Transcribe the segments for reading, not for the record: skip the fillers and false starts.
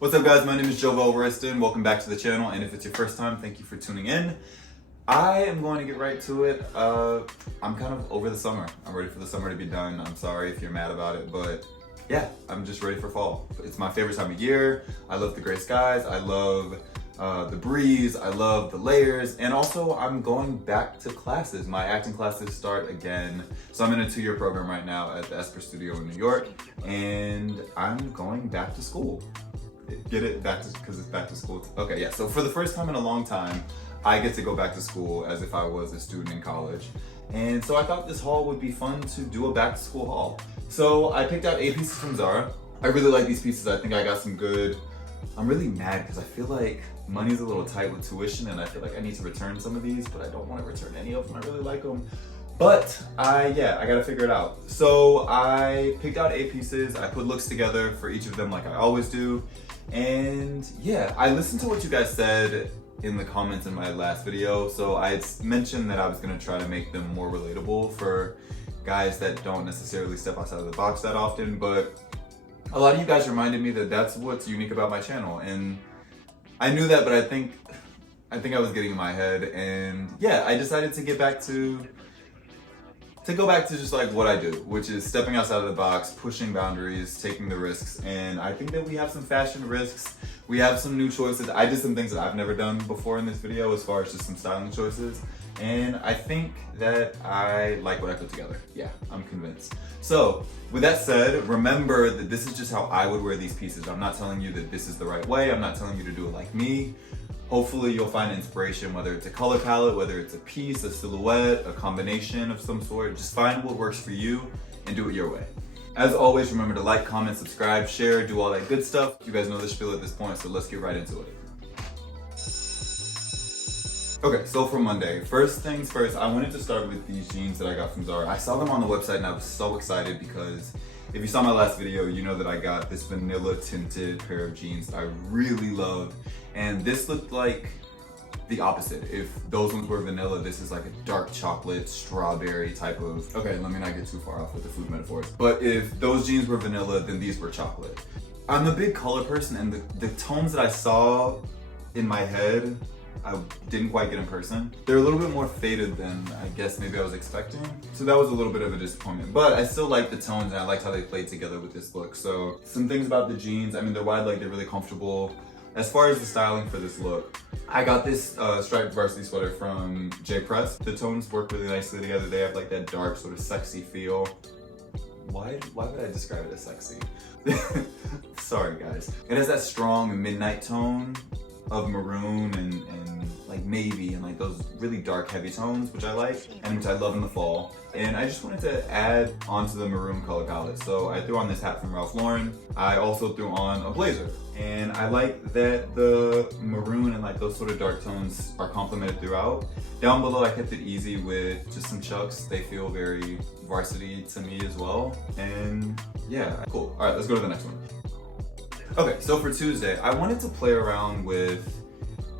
What's up guys, my name is Jovel Roystan. Welcome back to the channel, and if it's your first time, thank you for tuning in. I am going to get right to it. I'm kind of over the summer. I'm ready for the summer to be done. I'm sorry if you're mad about it, but yeah, I'm just ready for fall. It's my favorite time of year. I love the gray skies. I love the breeze. I love the layers. And also I'm going back to classes. My acting classes start again. So I'm in a 2-year program right now at the Esper Studio in New York, and I'm going back to school. Get it? Back to, because it's back to school. Okay, yeah, so for the first time in a long time, I get to go back to school as if I was a student in college. And so I thought this haul would be fun to do a back to school haul. So I picked out 8 pieces from Zara. I really like these pieces. I think I got some good. I'm really mad because I feel like money's a little tight with tuition, and I feel like I need to return some of these, but I don't want to return any of them. I really like them. But I gotta figure it out. So I picked out 8 pieces. I put looks together for each of them like I always do. And yeah, I listened to what you guys said in the comments in my last video. So I mentioned that I was gonna try to make them more relatable for guys that don't necessarily step outside of the box that often. But a lot of you guys reminded me that that's what's unique about my channel. And I knew that, but I think I was getting in my head. And yeah, I decided to get back to go back to just like what I do, which is stepping outside of the box, pushing boundaries, taking the risks. And I think that we have some fashion risks. We have some new choices. I did some things that I've never done before in this video as far as just some styling choices. And I think that I like what I put together. Yeah, I'm convinced. So with that said, remember that this is just how I would wear these pieces. I'm not telling you that this is the right way. I'm not telling you to do it like me. Hopefully you'll find inspiration, whether it's a color palette, whether it's a piece, a silhouette, a combination of some sort. Just find what works for you and do it your way. As always, remember to like, comment, subscribe, share, do all that good stuff. You guys know the spiel at this point, so let's get right into it. Okay, so for Monday, first things first, I wanted to start with these jeans that I got from Zara. I saw them on the website and I was so excited because if you saw my last video, you know that I got this vanilla tinted pair of jeans that I really love. And this looked like the opposite. If those ones were vanilla, this is like a dark chocolate, strawberry type of, okay, let me not get too far off with the food metaphors. But if those jeans were vanilla, then these were chocolate. I'm a big color person, and the tones that I saw in my head, I didn't quite get in person. They're a little bit more faded than I guess maybe I was expecting. So that was a little bit of a disappointment, but I still like the tones and I liked how they played together with this look. So some things about the jeans, I mean, they're wide leg, they're really comfortable. As far as the styling for this look, I got this striped varsity sweater from J Press. The tones work really nicely together. They have like that dark sort of sexy feel. Why would I describe it as sexy? Sorry guys. It has that strong midnight tone of maroon and like navy and like those really dark heavy tones, which I like and which I love in the fall. And I just wanted to add onto the maroon color palette. So I threw on this hat from Ralph Lauren. I also threw on a blazer. And I like that the maroon and like those sort of dark tones are complemented throughout. Down below I kept it easy with just some chucks. They feel very varsity to me as well. And yeah, cool. All right, let's go to the next one. Okay, so for Tuesday, I wanted to play around with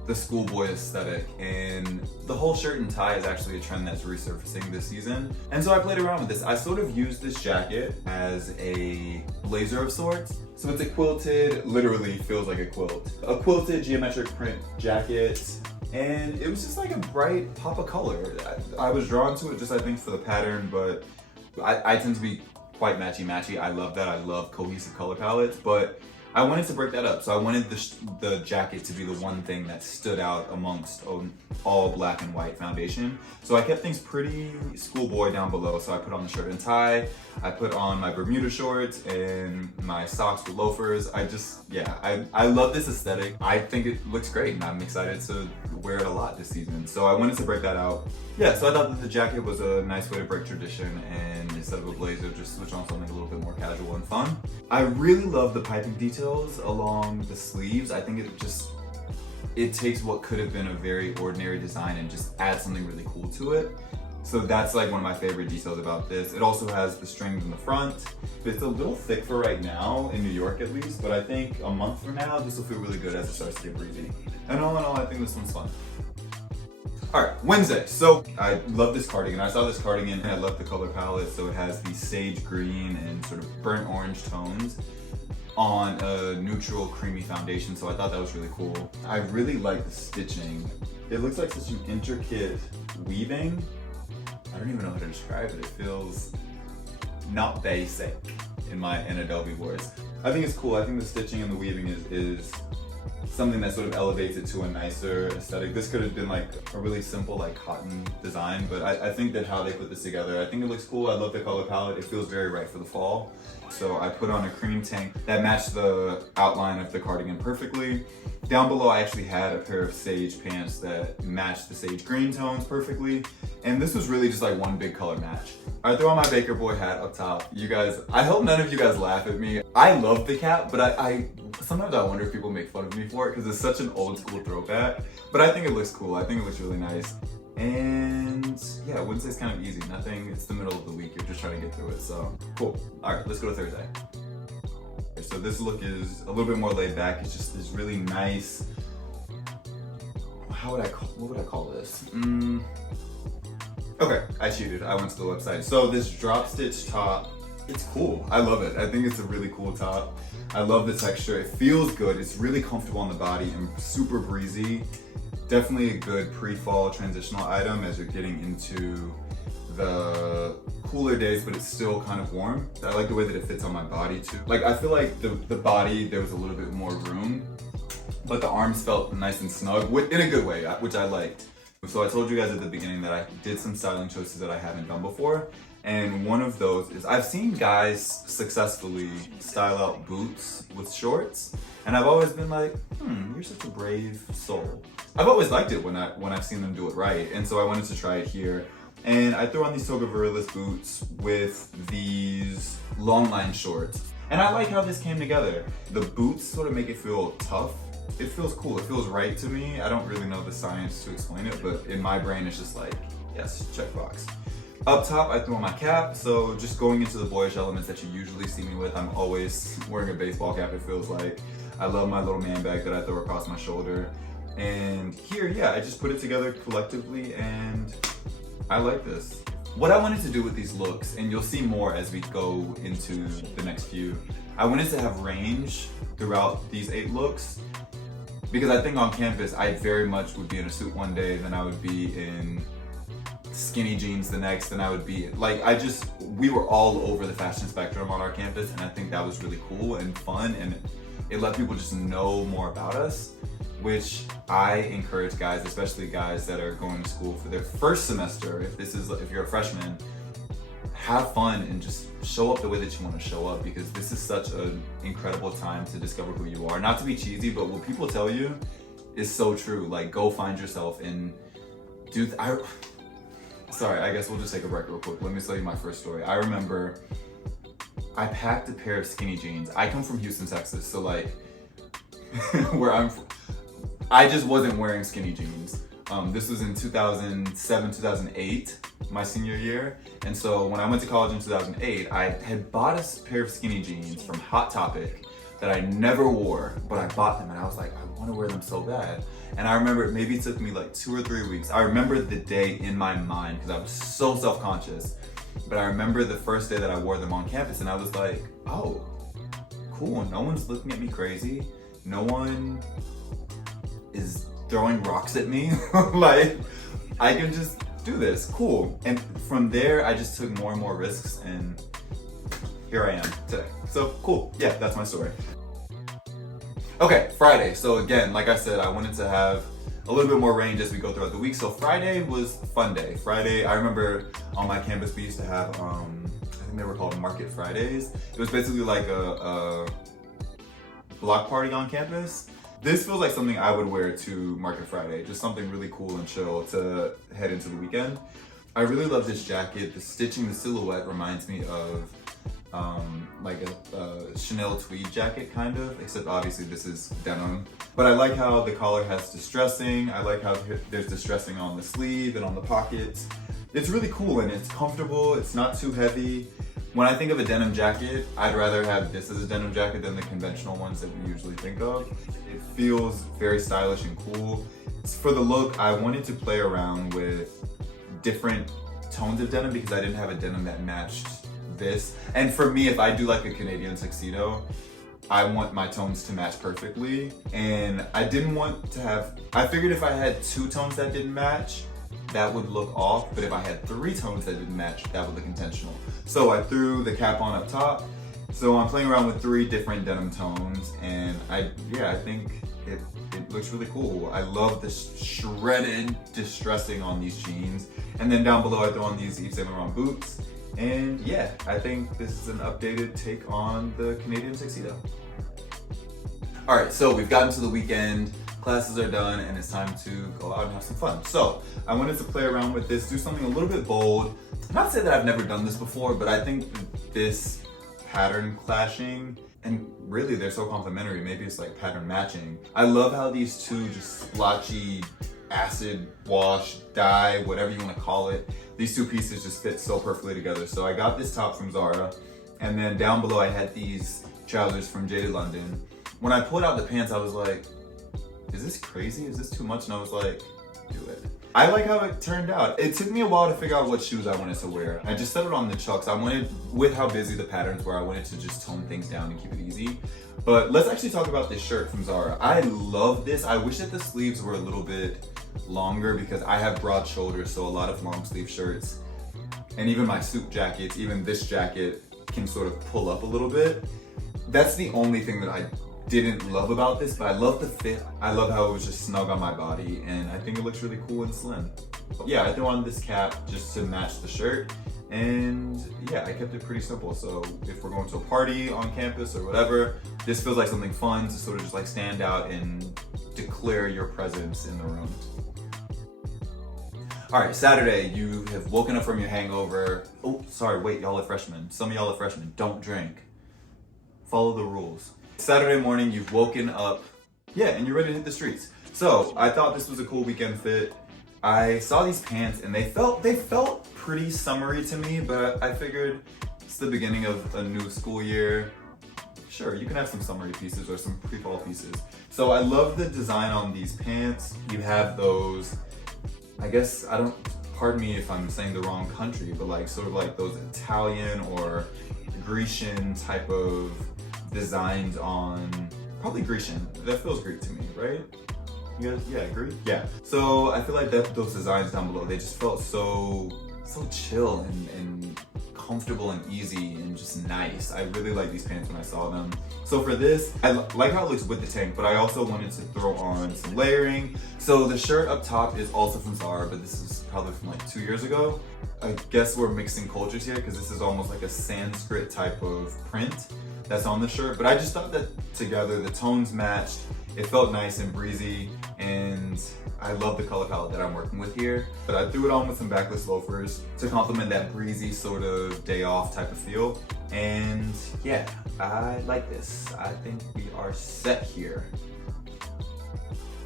the schoolboy aesthetic, and the whole shirt and tie is actually a trend that's resurfacing this season. And so I played around with this. I sort of used this jacket as a blazer of sorts. So it's a quilted, literally feels like a quilt. A quilted geometric print jacket, and it was just like a bright pop of color. I was drawn to it just, I think, for the pattern, but I tend to be quite matchy-matchy. I love that. I love cohesive color palettes, but I wanted to break that up. So I wanted the jacket to be the one thing that stood out amongst all black and white foundation. So I kept things pretty schoolboy down below. So I put on the shirt and tie, I put on my Bermuda shorts and my socks with loafers. I love this aesthetic. I think it looks great and I'm excited to wear it a lot this season. So I wanted to break that out. Yeah, so I thought that the jacket was a nice way to break tradition, and instead of a blazer, just switch on something a little bit more casual and fun. I really love the piping details along the sleeves. I think it takes what could have been a very ordinary design and just adds something really cool to it. So that's like one of my favorite details about this. It also has the strings in the front. It's a little thick for right now, in New York at least, but I think a month from now, this will feel really good as it starts to get breezy. And all in all, I think this one's fun. All right, Wednesday. So I love this cardigan. I saw this cardigan and I love the color palette. So it has these sage green and sort of burnt orange tones on a neutral creamy foundation, so I thought that was really cool. I really like the stitching. It looks like such an intricate weaving. I don't even know how to describe it. It feels not basic in Adobe words. I think it's cool. I think the stitching and the weaving is something that sort of elevates it to a nicer aesthetic. This could have been like a really simple like cotton design, but I think that how they put this together, I think it looks cool. I love the color palette. It feels very right for the fall. So I put on a cream tank that matched the outline of the cardigan perfectly. Down below, I actually had a pair of sage pants that matched the sage green tones perfectly. And this was really just like one big color match. I threw on my Baker Boy hat up top. You guys, I hope none of you guys laugh at me. I love the cap, but I sometimes I wonder if people make fun of me for it because it's such an old school throwback. But I think it looks cool. I think it looks really nice. And yeah, Wednesday's kind of easy. Nothing, it's the middle of the week. You're just trying to get through it. So cool. All right, let's go to Thursday. So this look is a little bit more laid back. It's just this really nice, what would I call this? Okay, I cheated. I went to the website. So this drop stitch top, it's cool. I love it. I think it's a really cool top. I love the texture. It feels good. It's really comfortable on the body and super breezy. Definitely a good pre-fall transitional item as you're getting into the cooler days, but it's still kind of warm. I like the way that it fits on my body too. Like I feel like the body, there was a little bit more room, but the arms felt nice and snug in a good way, which I liked. So I told you guys at the beginning that I did some styling choices that I haven't done before. And one of those is I've seen guys successfully style out boots with shorts. And I've always been like, you're such a brave soul. I've always liked it when I've seen them do it right. And so I wanted to try it here. And I threw on these Toga Virillas boots with these long line shorts. And I like how this came together. The boots sort of make it feel tough. It feels cool, it feels right to me. I don't really know the science to explain it, but in my brain it's just like, yes, checkbox. Up top, I threw on my cap, so just going into the boyish elements that you usually see me with. I'm always wearing a baseball cap, it feels like. I love my little man bag that I throw across my shoulder. And here, yeah, I just put it together collectively and I like this. What I wanted to do with these looks, and you'll see more as we go into the next few, I wanted to have range throughout these 8 looks. Because I think on campus, I very much would be in a suit one day, then I would be in skinny jeans the next, then I would be, like, we were all over the fashion spectrum on our campus, and I think that was really cool and fun, and it let people just know more about us, which I encourage guys, especially guys that are going to school for their first semester, if you're a freshman, have fun and just show up the way that you want to show up, because this is such an incredible time to discover who you are. Not to be cheesy, but what people tell you is so true. Like, go find yourself and sorry, I guess we'll just take a break real quick. Let me tell you my first story. I remember I packed a pair of skinny jeans. I come from Houston, Texas, so like where I'm from, I just wasn't wearing skinny jeans. This was in 2007, 2008, my senior year. And so when I went to college in 2008, I had bought a pair of skinny jeans from Hot Topic that I never wore, but I bought them and I was like, I want to wear them so bad. And I remember maybe it took me like 2 or 3 weeks. I remember the day in my mind because I was so self-conscious. But I remember the first day that I wore them on campus and I was like, oh, cool. No one's looking at me crazy. No one is throwing rocks at me. Like, I can just do this, cool. And from there, I just took more and more risks and here I am today. So cool, yeah, that's my story. Okay, Friday. So again, like I said, I wanted to have a little bit more range as we go throughout the week. So Friday was fun day. Friday, I remember on my campus, we used to have, I think they were called Market Fridays. It was basically like a block party on campus. This feels like something I would wear to Market Friday, just something really cool and chill to head into the weekend. I really love this jacket. The stitching, the silhouette reminds me of like a Chanel tweed jacket kind of, except obviously this is denim. But I like how the collar has distressing. I like how there's distressing on the sleeve and on the pockets. It's really cool and it's comfortable. It's not too heavy. When I think of a denim jacket, I'd rather have this as a denim jacket than the conventional ones that we usually think of. It feels very stylish and cool. For the look, I wanted to play around with different tones of denim because I didn't have a denim that matched this. And for me, if I do like a Canadian tuxedo, I want my tones to match perfectly. And I didn't want to have, I figured if I had 2 tones that didn't match, that would look off. But if I had 3 tones that didn't match, that would look intentional. So I threw the cap on up top. So I'm playing around with 3 different denim tones, and I think it looks really cool. I love the shredded distressing on these jeans. And then down below I throw on these Yves Saint Laurent boots. And yeah, I think this is an updated take on the Canadian tuxedo. All right, so we've gotten to the weekend, classes are done, and it's time to go out and have some fun. So I wanted to play around with this, do something a little bit bold. Not to say that I've never done this before, but I think this pattern clashing, and really they're so complementary, maybe it's like pattern matching. I love how these two just splotchy, acid wash, dye, whatever you want to call it, these 2 pieces just fit so perfectly together. So I got this top from Zara, and then down below I had these trousers from Jaded London. When I pulled out the pants, I was like, is this crazy? Is this too much? And I was like, do it. I like how it turned out. It took me a while to figure out what shoes I wanted to wear. I just settled on the Chucks. I wanted, with how busy the patterns were, I wanted to just tone things down and keep it easy. But let's actually talk about this shirt from Zara. I love this. I wish that the sleeves were a little bit longer because I have broad shoulders, so a lot of long sleeve shirts, and even my suit jackets, even this jacket can sort of pull up a little bit. That's the only thing that I didn't love about this, but I love the fit. I love how it was just snug on my body, and I think it looks really cool and slim. Yeah, I threw on this cap just to match the shirt, and yeah, I kept it pretty simple. So if we're going to a party on campus or whatever, this feels like something fun to sort of just like stand out and declare your presence in the room. All right, Saturday, you have woken up from your hangover. Oh, sorry, wait, y'all are freshmen. Some of y'all are freshmen, don't drink. Follow the rules. Saturday morning, you've woken up, yeah, and you're ready to hit the streets. So I thought this was a cool weekend fit. I saw these pants and they felt pretty summery to me, but I figured it's the beginning of a new school year. Sure, you can have some summery pieces or some pre-fall pieces. So I love the design on these pants. You have those, I guess, pardon me if I'm saying the wrong country, but like sort of like those Italian or Grecian type of designs on, probably Grecian. That feels Greek to me, right? You guys, yeah, Greek? Yeah. So I feel like those designs down below, they just felt so chill and comfortable and easy and just nice. I really like these pants when I saw them. So for this, I like how it looks with the tank, but I also wanted to throw on some layering. So the shirt up top is also from Zara, but this is probably from like 2 years ago. I guess we're mixing cultures here because this is almost like a Sanskrit type of print that's on the shirt. But I just thought that together, the tones matched. It felt nice and breezy, and I love the color palette that I'm working with here. But I threw it on with some backless loafers to complement that breezy sort of day off type of feel. And yeah, I like this. I think we are set here.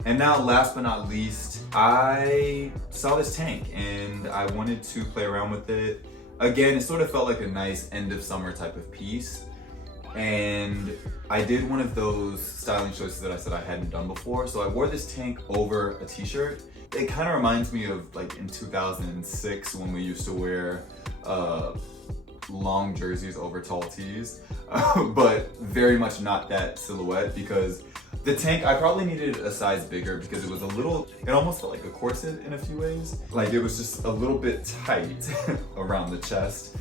And now, last but not least, I saw this tank and I wanted to play around with it. Again, it sort of felt like a nice end of summer type of piece. And I did one of those styling choices that I said I hadn't done before. So I wore this tank over a t-shirt. It kind of reminds me of like in 2006 when we used to wear long jerseys over tall tees, but very much not that silhouette, because the tank, I probably needed a size bigger because it was it almost felt like a corset in a few ways. Like it was just a little bit tight around the chest,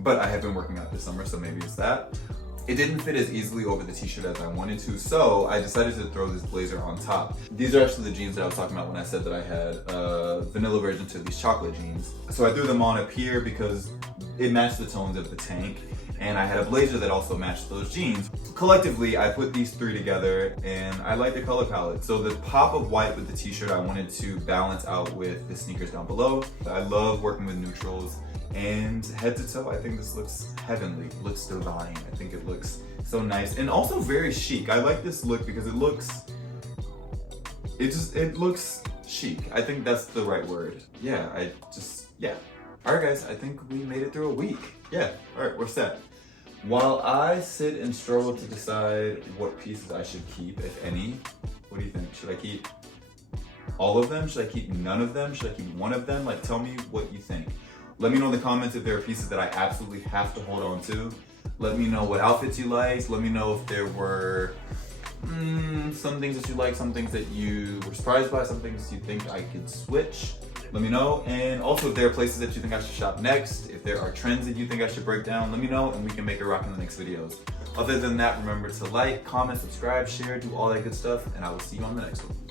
but I have been working out this summer, so maybe it's that. It didn't fit as easily over the t-shirt as I wanted to, so I decided to throw this blazer on top. These are actually the jeans that I was talking about when I said that I had a vanilla version to these chocolate jeans. So I threw them on up here because it matched the tones of the tank, and I had a blazer that also matched those jeans. Collectively, I put these 3 together, and I like the color palette. So the pop of white with the t-shirt, I wanted to balance out with the sneakers down below. I love working with neutrals. And head to toe, I think this looks heavenly, looks divine. I think it looks so nice and also very chic. I like this look because it looks chic. I think that's the right word. Yeah, All right guys, I think we made it through a week. Yeah, all right, we're set. While I sit and struggle to decide what pieces I should keep, if any, what do you think? Should I keep all of them? Should I keep none of them? Should I keep one of them? Like, tell me what you think. Let me know in the comments if there are pieces that I absolutely have to hold on to. Let me know what outfits you liked. Let me know if there were some things that you like, some things that you were surprised by, some things you think I could switch. Let me know. And also if there are places that you think I should shop next, if there are trends that you think I should break down, let me know and we can make it rock in the next videos. Other than that, remember to like, comment, subscribe, share, do all that good stuff, and I will see you on the next one.